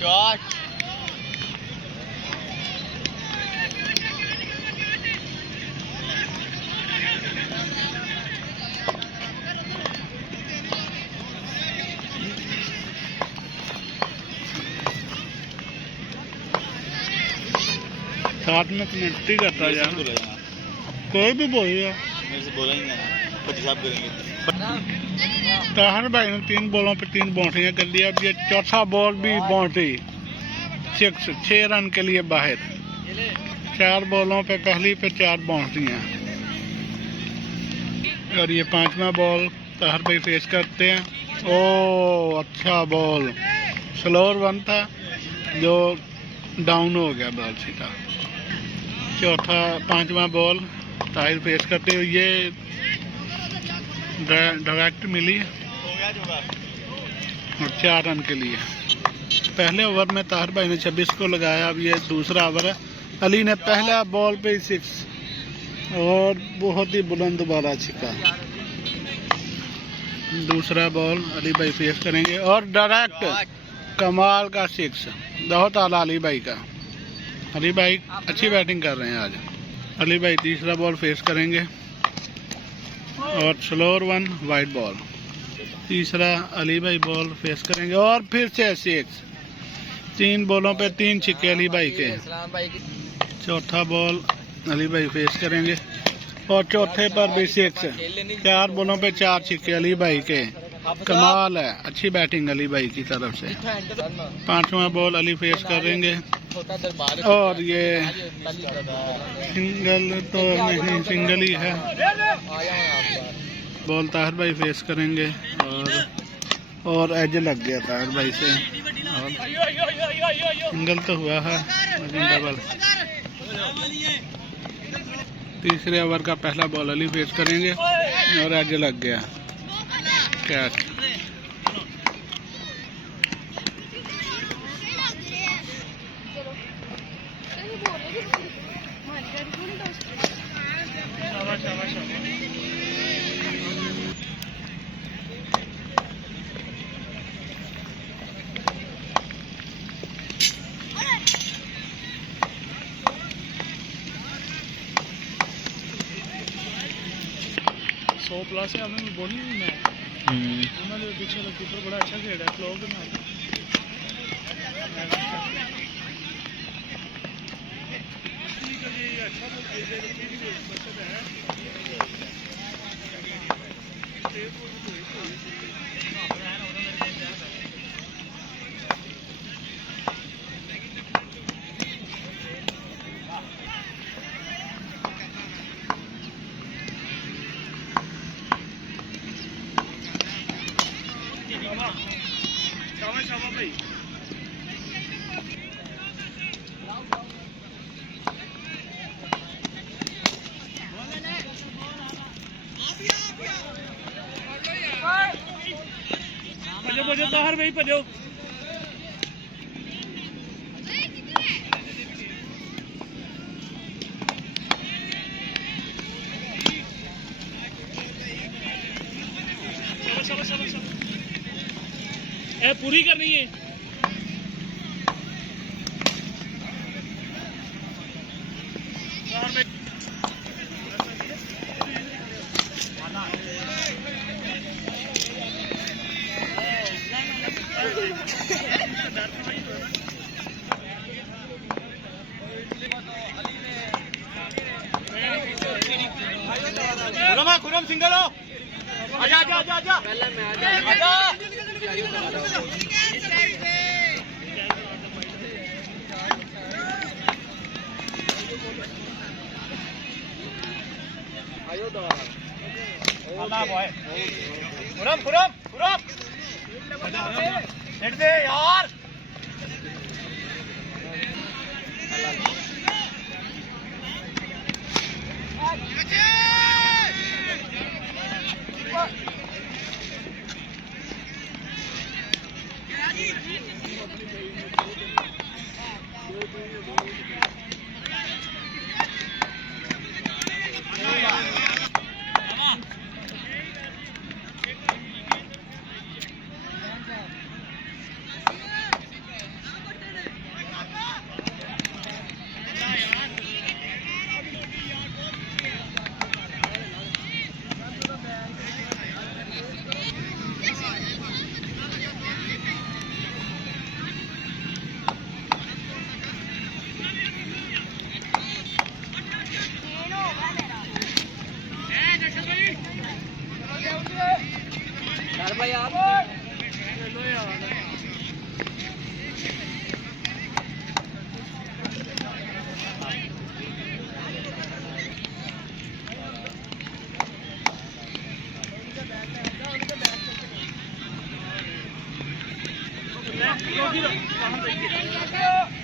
Shot. साथ में commentary करता यार, कोई भी बोलेगा। मेरे से बोला ही नहीं, पति साहब करेंगे। ताहर भाई ने 3 बॉलों पे 3 बाउंड्रियां कर लिया। अब ये चौथा बॉल भी बाउंड्री, 6 रन के लिए बाहर। 4 बॉलों पे पहली पे 4 बाउंड्रियां। और ये 5वां बॉल ताहर भाई फेस करते हैं। ओ अच्छा बॉल, स्लोअर वन था जो डाउन हो गया बॉल सीधा। 5वां बॉल ताहिर फेस करते हुए ये डायरेक्ट मिली और 4 रन के लिए। पहले ओवर में ताहिर भाई ने 26 को लगाया। अब ये दूसरा ओवर है। अली ने पहला बॉल पे 6 और बहुत ही बुलंद बाला छिका। दूसरा बॉल अली भाई फेस करेंगे और डायरेक्ट कमाल का 6। बहुत आला अली भाई का। अली भाई अच्छी बैटिंग कर रहे हैं आज। अली भाई तीसरा बॉल फेस करेंगे और स्लोअर वन वाइड बॉल। तीसरा अली भाई बॉल फेस करेंगे और फिर से 6। 3 बॉलों पे 3 छिक्के अली भाई के। चौथा बॉल अली भाई फेस करेंगे और चौथे पर भी 6। 4 बॉलों पे 4 छिक्के अली भाई के। कमाल है, अच्छी बैटिंग अली भाई की तरफ से। 5वां बॉल अली फेस करेंगे और ये सिंगल तो नहीं, सिंगल ही है। बॉल ताहिर भाई फेस करेंगे और एज लग गया ताहिर भाई से और सिंगल तो हुआ है लेकिन डबल। तीसरे ओवर का पहला बॉल अली फेस करेंगे और एज लग गया, कैच। प्लस है हमें बॉलिंग में उन्होंने पीछे कीपर बड़ा अच्छा खेला है। फ्लो के भाई भजो ताहर भाई भजो। ए पूरी करनी है। खुरम सिंगल हो, आजा आजा आजा आजा आजा। खुरम खुरम खुरम हिट दे यार। Go,